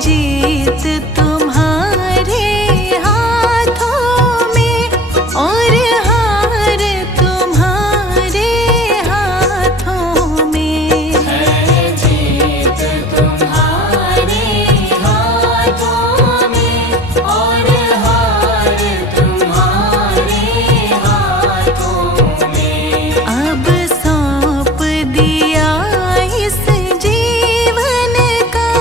जीत तुम्हारे हाथों में और हार तुम्हारे हाथों में। है जीत तुम्हारे हाथों में और हार तुम्हारे हाथों में। अब सौंप दिया इस जीवन का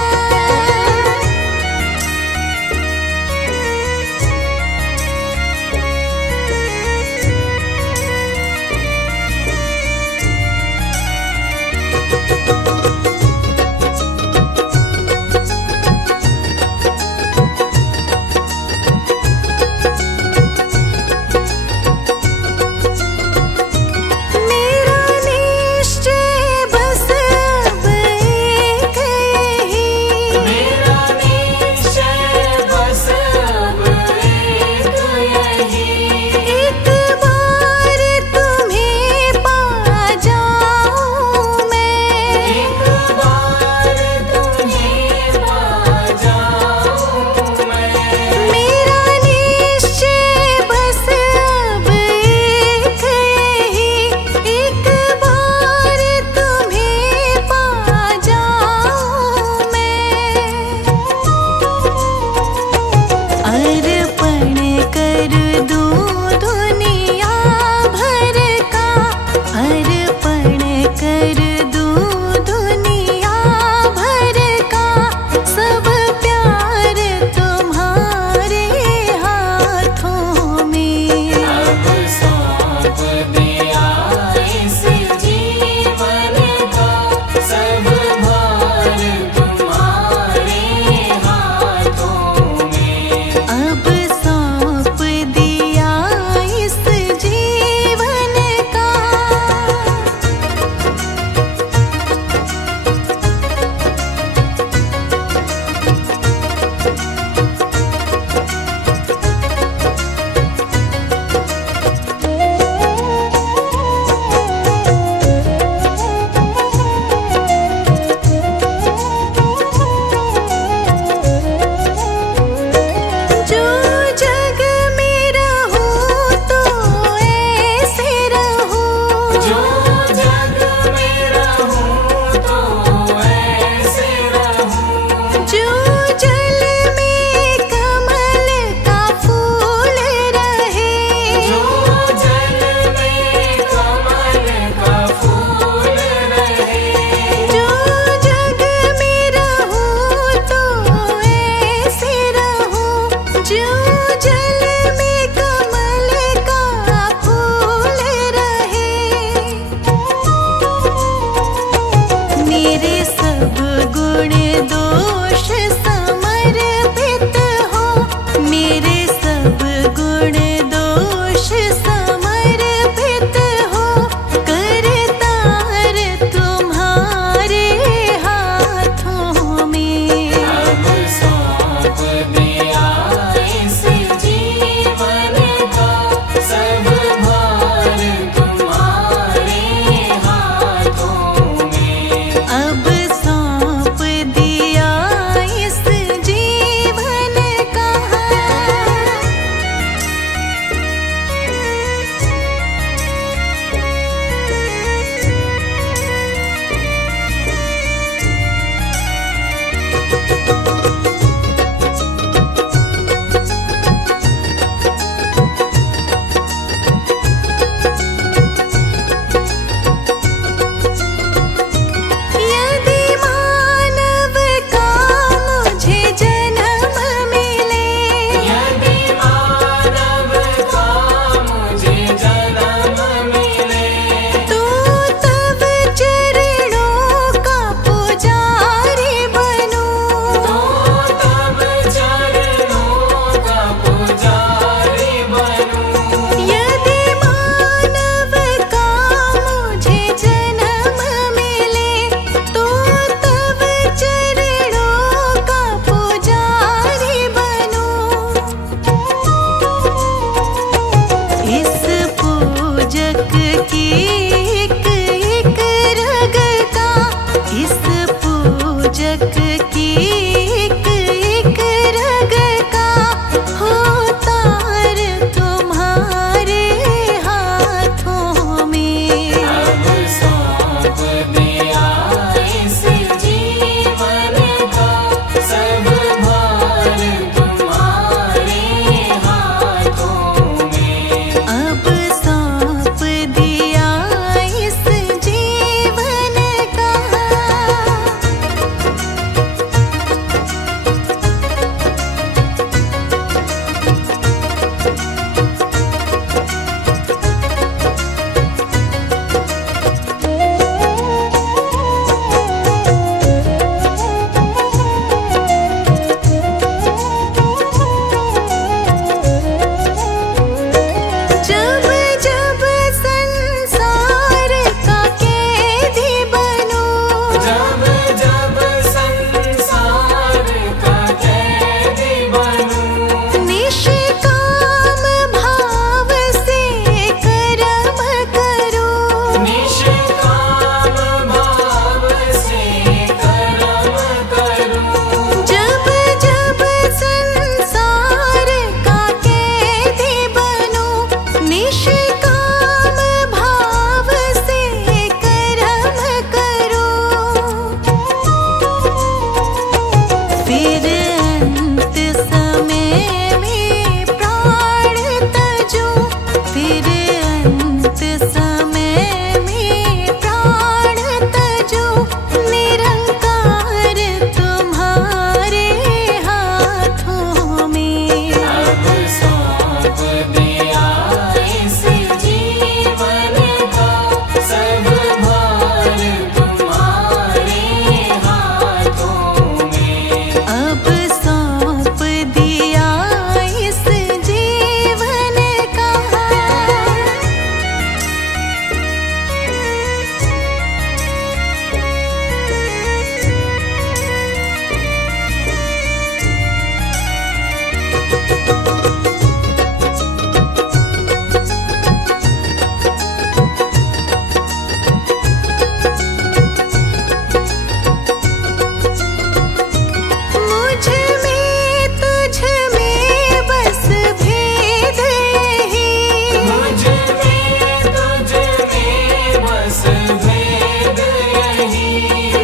फिर अंत समय में प्राण तजूं, फिर अंत समय में प्राण तजूं, निरंकार तुम्हारे हाथों में। अब सौंप दिया इस जीवन का सब भार तुम्हारे हाथों में। अब सौंप दिया इस जीवन का। मुझ में तुझ में बस भेद यही, मुझ में तुझ में बस भेद यही।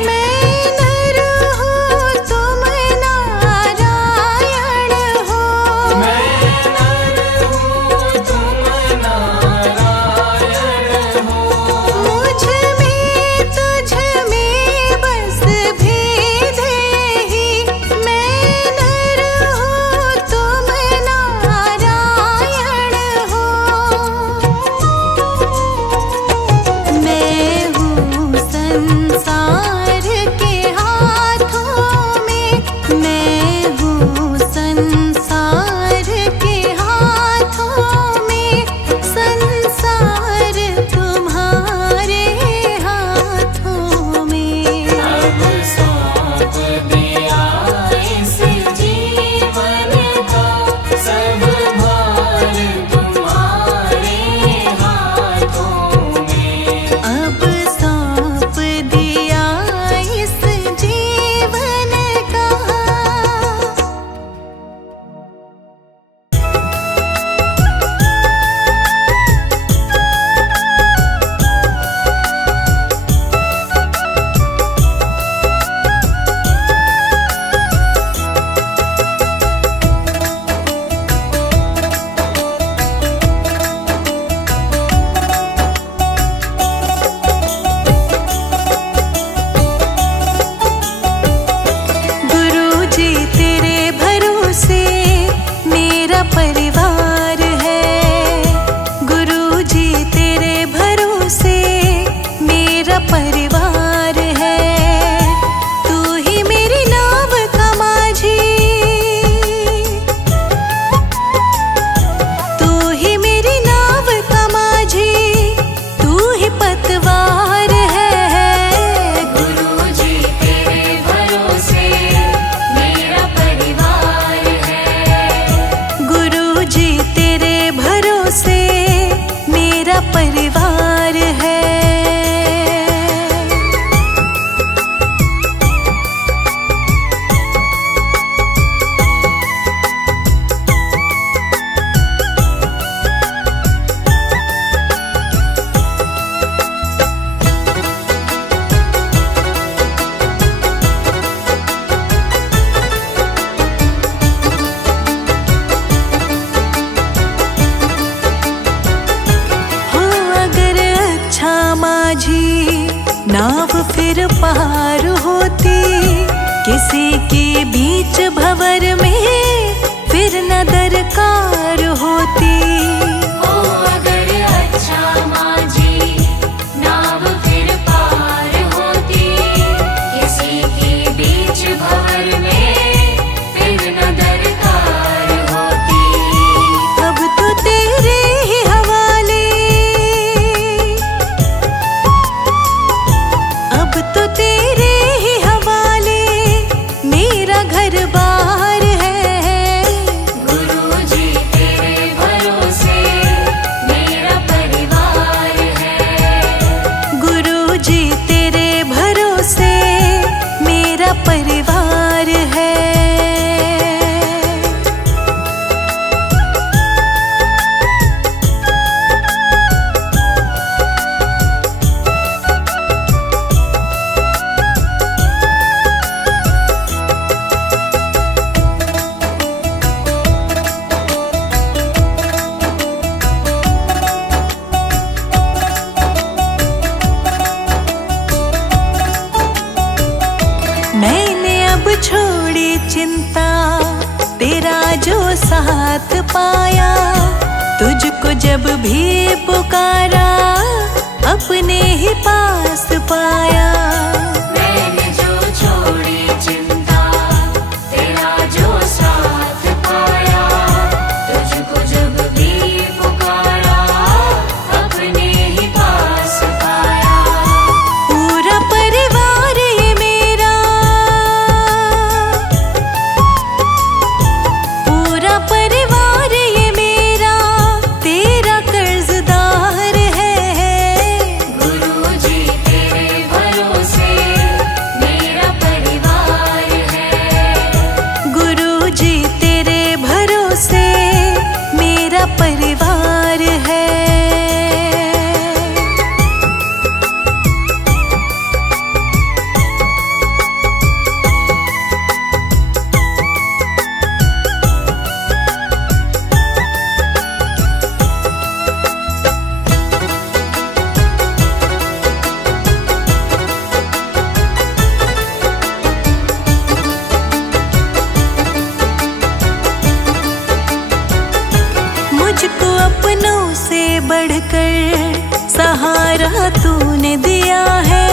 मैं नर हूँ तुम नारायण हो, मैं नर हूँ तुम नारायण हो। मुझ में तुझ में बस भेद यही, मैं नर हूँ तुम नारायण हो। मैं हूँ संसार के हाथों में, मैं हूँ संसार के हाथों में, संसार तुम्हारे हाथों में। अब सौंप दिया इस जीवन का सब भार तुम्हारे हाथों में। अब सौंप दिया इस जीवन का। गुरु जी तेरे भरोसे मेरा परिवार है, गुरु जी तेरे भरोसे मेरा परिवार है। तू ही मेरी नाव का माझी, तू ही मेरी नाव का माझी, तू ही पतवार है। गुरुजी तेरे भरोसे मेरा परिवार है, गुरु जी तेरे भरोसे मेरा परिवार है। हो अगर अच्छा माझी नाव फिर पार होती, किसी के बीच भंवर में फिर न दरकार होती। ओ अगर अच्छा माझी नाव फिर पार होती, किसी के बीच भंवर में फिर न दरकार होती। अब तो तेरे ही हवाले, अब तो तेरे ही हवाले मेरा घर बार है। तेरा जो साथ पाया, तुझको जब भी पुकारा अपने ही पास पाया। मैंने जो छोड़ी चिंता, तेरा जो साथ पाया, तुझको जब भी पुकारा अपने ही पास पाया। पूरा परिवार ये मेरा, पूरा परिवार ये मेरा तेरा कर्जदार है। गुरुजी तेरे भरोसे मेरा परिवार है। गुरुजी तेरे भरोसे मेरा परिवार है। मुझको अपनों से बढ़कर सहारा तूने दिया है।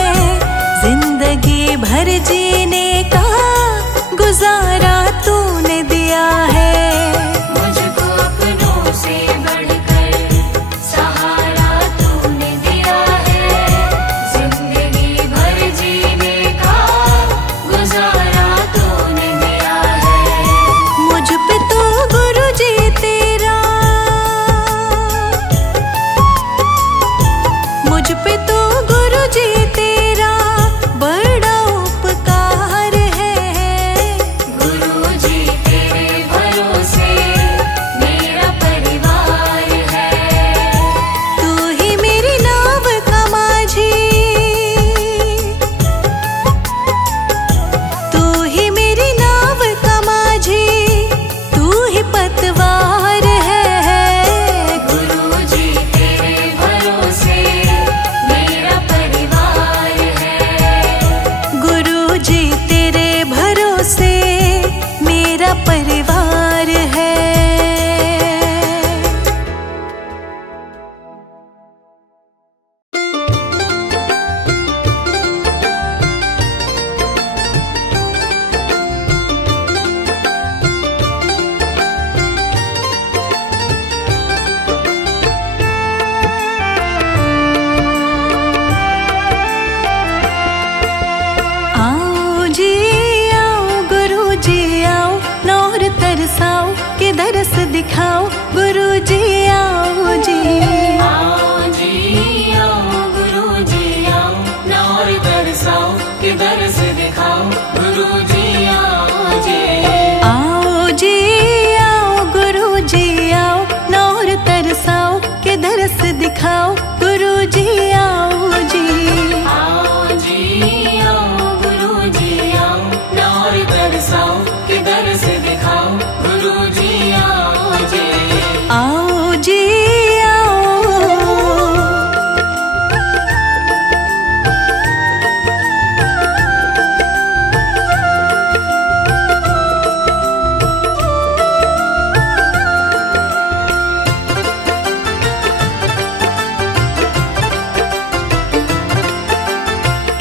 जिंदगी भर जीने का गुजारा तूने दिया है। मुझको अपनों से बढ़कर सहारा तूने दिया है। जिंदगी भर जीने का गुजारा तूने दिया है। मुझ पे तो गुरुजी तेरा, मुझ पे तो गुरुजी तेरा बड़ा उपकार है। गुरुजी तेरे भरोसे मेरा परिवार है। तू ही मेरी नाव का माझी, तू ही मेरी नाव का माझी, तू ही पतवार है। गुरुजी तेरे भरोसे मेरा परिवार है। गुरुजी तेरे भरोसे मेरा परिवार है। आओ जी आओ गुरुजी आओ, नौर तरसाओ के दरस दिखाओ। गुरुजी आओ जी, आओ जी आओ गुरुजी आओ, नौर तरसाओ के दरस दिखाओ। गुरुजी आओ जी, आओ जी आओ गुरुजी आओ, नौर तरसाओ के दरस दिखाओ। गुरुजी आओ जी, आओ जी आओ गुरुजी आओ, नौर तरसाओ के दरस दिखाओ। गुरुजी आओ जी, आओ जी आओ।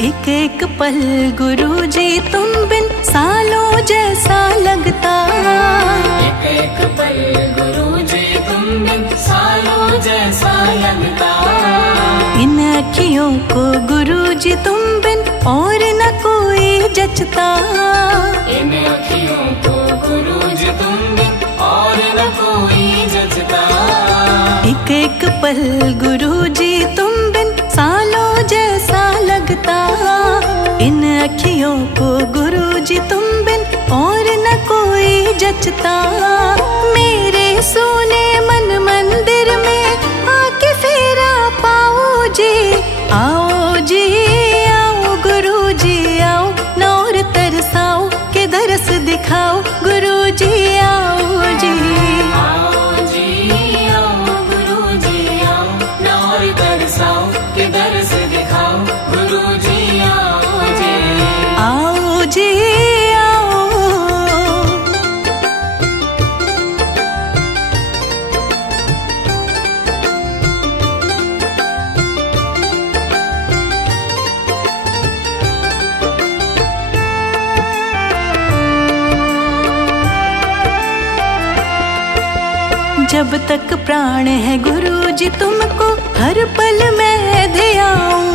एक एक पल गुरुजी तुम बिन सालों जैसा लगता। एक एक पल गुरुजी तुम बिन सालों जैसा लगता। इन अखियों को गुरुजी तुम बिन और न कोई जचता। इन अखियों को गुरुजी तुम बिन और न कोई जचता। एक एक पल गुरुजी तुम बिन सालों जैसा लगता। इन अखियों को गुरुजी तुम बिन और न कोई जचता। मेरे सोने मन मंदिर में आके फेरा पाओ जी। आओ जी आओ गुरुजी आओ, नौर तरसाओ के दरस दिखाओ। गुरुजी आओ जी, आओ जी आओ गुरुजी आओ, नौर तरसाओ के दरस दिखाओ। गुरुजी आओ जी, आओ जी आओ। जब तक प्राण है गुरु जी तुमको हर पल मैं ध्याऊं।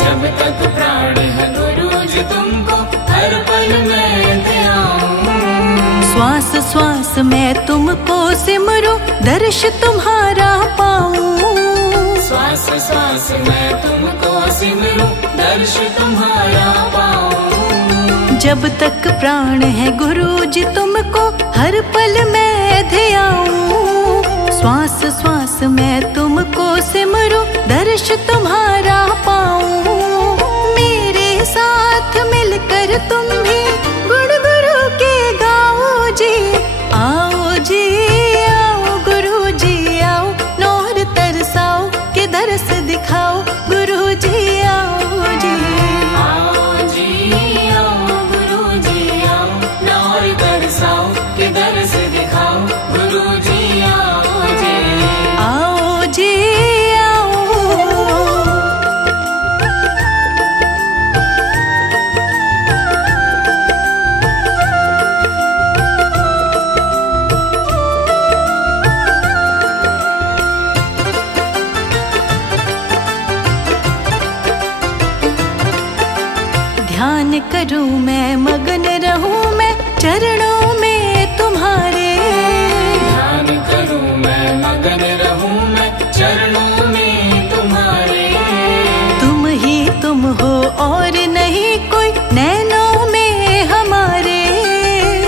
जब तक प्राण है गुरु जी तुमको हर पल मैं ध्याऊं। श्वास श्वास में तुमको सिमरूं, दर्श तुम्हारा पाऊं। श्वास श्वास में तुमको सिमरूं, दर्श तुम्हारा पाऊं। जब तक प्राण है गुरु जी तुमको हर पल मैं ध्याऊं। श्वास श्वास में तुमको सिमरूं, दर्श तुम्हारा पाऊं। मेरे साथ मिलकर तुम भी गुण गुरु के गाओ जी। आओ जी आओ गुरु जी आओ, नौर तरसाओ के दर्श दिखाओ गुरु जी आओ जी। आओ जी आओ गुरु जी आओ, नौर तरसाओ के दर्श दिखाओ गुरु जी आओ जी। आओ जी आओ। ध्यान करूं मैं मगन रहूं मैं चरणों में तुम्हारे। ध्यान करूं मैं मगन रहूं मैं चरणों में तुम्हारे। तुम ही तुम हो और नहीं कोई नैनों में हमारे।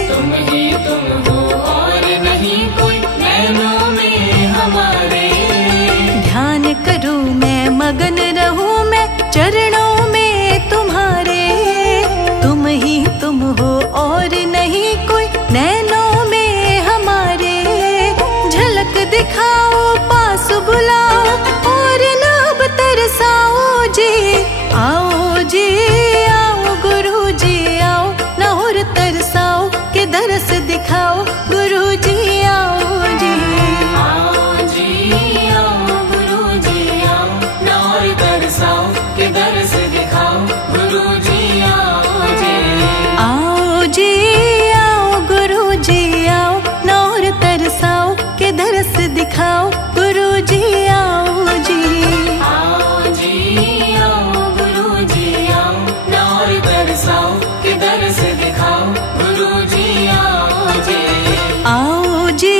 तुम ही तुम हो और नहीं कोई नैनों में हमारे। ध्यान करूं मैं मगन रहूं मैं चरणों में तुम्हारे। तुम ही तुम हो और नहीं कोई नैनों में हमारे। झलक दिखाओ पास बुलाओ और नाम तरसाओ जी। आओ जी आओ गुरु जी आओ, नौर तरसाओ के दर्श दिखाओ गुरु जी आओ जी। आओ जी आओ गुरु जी आओ, नौर तरसाओ के दर्श दिखाओ गुरु जी आओ जी। आओ जी आओ गुरु जी आओ, नौर तरसाओ के दर्श दिखाओ गुरु जी आओ जी। आओ जी आओ गुरु जी आओ, नौर तरसाओ के दर्श दिखाओ गुरु जी आओ जी। आओ जी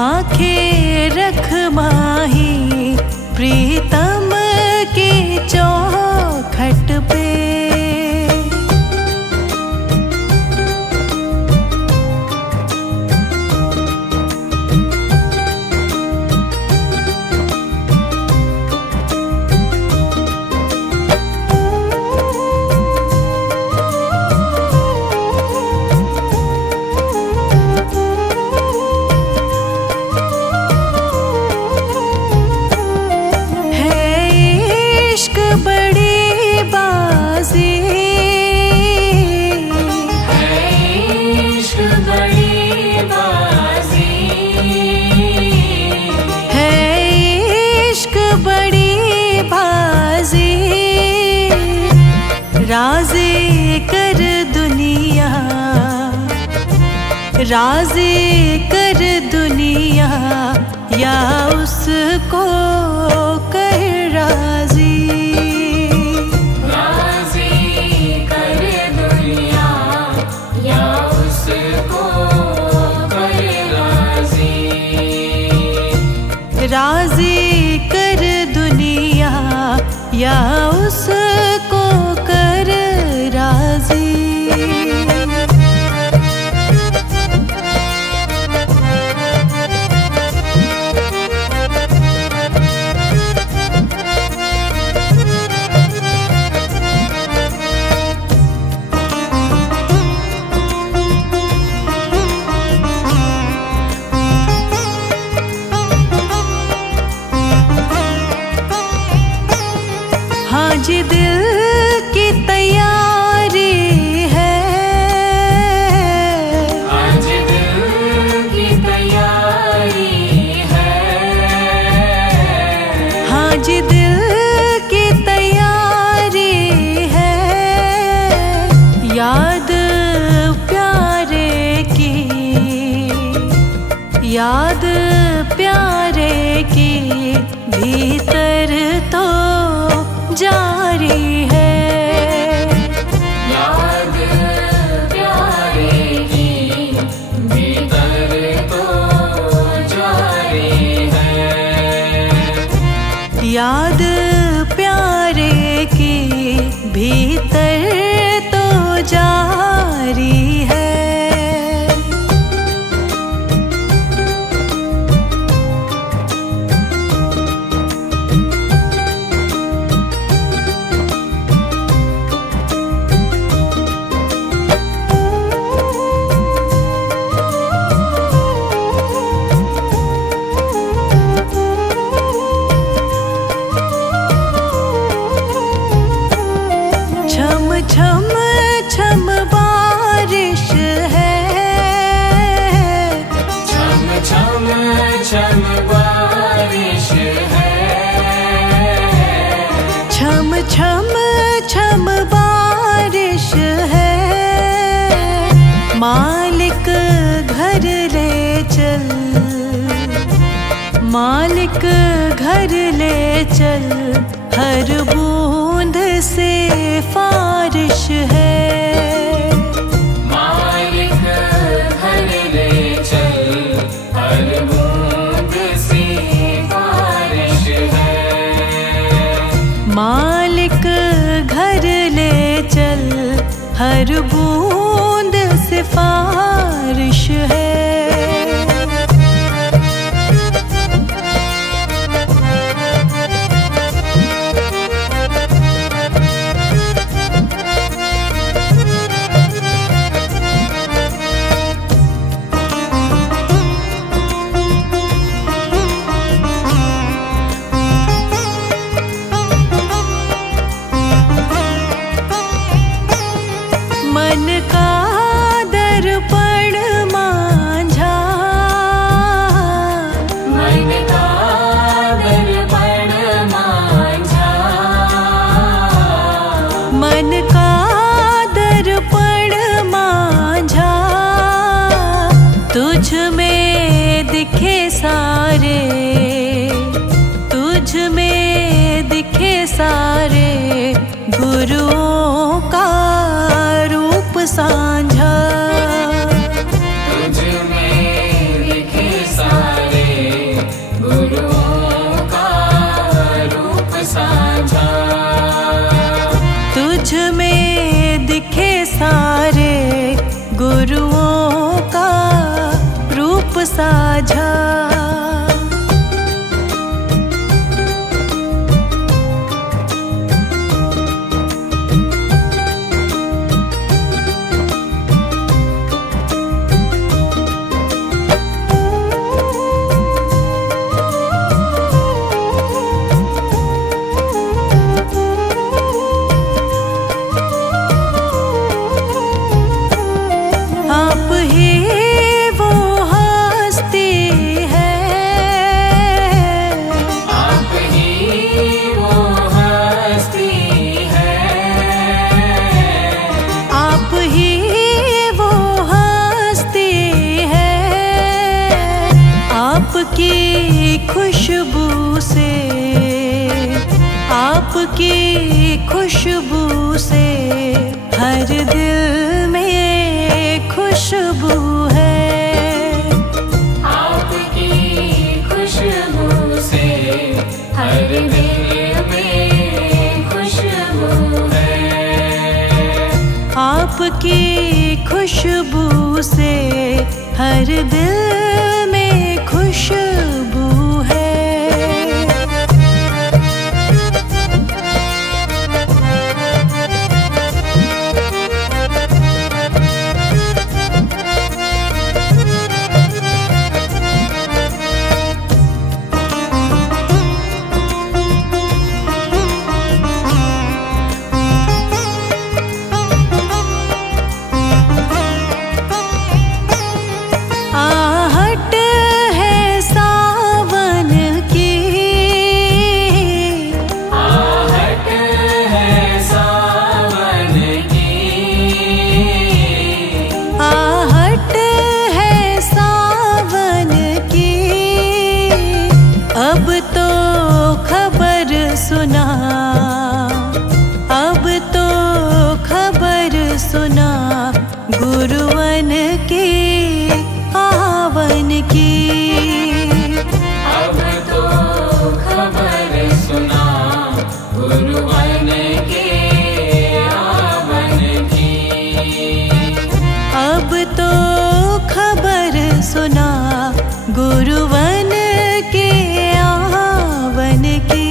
आंखें रख माही प्रीतम की चौखट पे। राज़ी कर दुनिया, राज़ी कर दुनिया, या उसको कर राज़ी। राज़ी कर दुनिया, या उसको कर राज़ी। राज़ी कर दुनिया, या उसको कर राज़ी। हाँ जी दिल की तैयारी है, आज दिल की तैयारी है। हाँ जी दिल की तैयारी है, याद प्यारे की, याद प्यारे की भीतर तो जारी है। याद प्यारे की भीतर तो जारी है। याद प्यारे की भीतर तो जारी है। छम छम बारिश है, छम छम छम बारिश है। छम छम छम बारिश है, मालिक घर ले चल, मालिक घर ले चल, हर बूंद से फारिश है। मालिक घर ले चल, हर बूंद से बारिश है। मालिक घर ले चल, हर बूंद से फारिश है। मन का दर्पण मांझा, मन का दर्पण मांझा। मन का दर्पण मांझा, तुझ में दिखे सारे, तुझ में दिखे सारे गुरुओं का रूप सांझा। तुझ में दिखे सारे साझा। आपकी खुशबू से हर दिल में खुशबू है। आपकी खुशबू से हर दिल में खुशबू है। आपकी खुशबू से हर दिल में खुशबू है। अब तो खबर सुना गुरुवन के आवन की। अब तो खबर सुना गुरुवन के आवन की। अब तो खबर सुना गुरुवन के आवन की।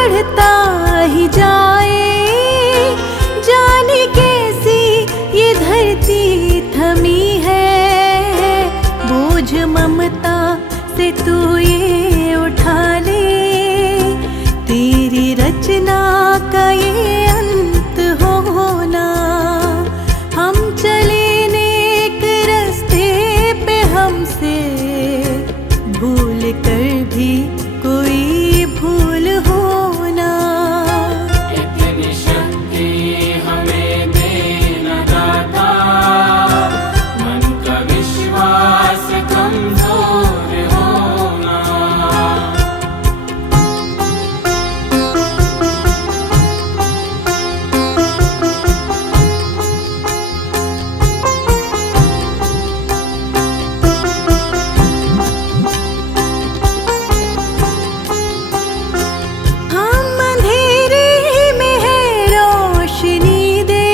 बढ़ता ही जाए। जाने कैसी ये धरती थमी है, बोझ ममता से तू ये उठा ले। तेरी रचना का ये अंत होना, हम चले नेक रास्ते पे, हमसे भूल कर भी कोई भूल होना। इतनी शक्ति हमें देना दाता, मन का विश्वास कमजोर होना। हम अंधेरे में है रोशनी दे,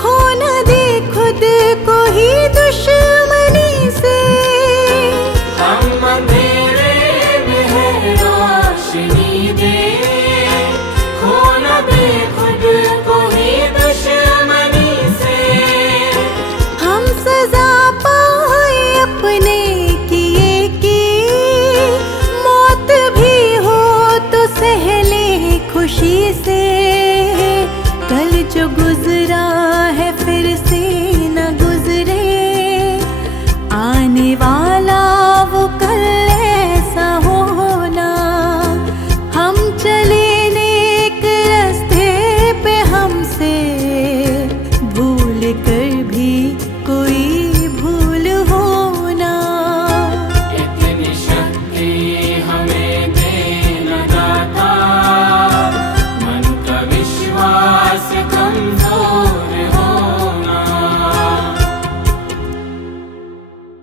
खो न दे खुद को ही दुश्मनी से। हम अंधेरे में है रोशनी दे, खो न दे खुद को ही दुश्मनी से। हम सजा पाए अपने किए की, मौत भी हो तो सहले खुशी से। कल जो गुजरे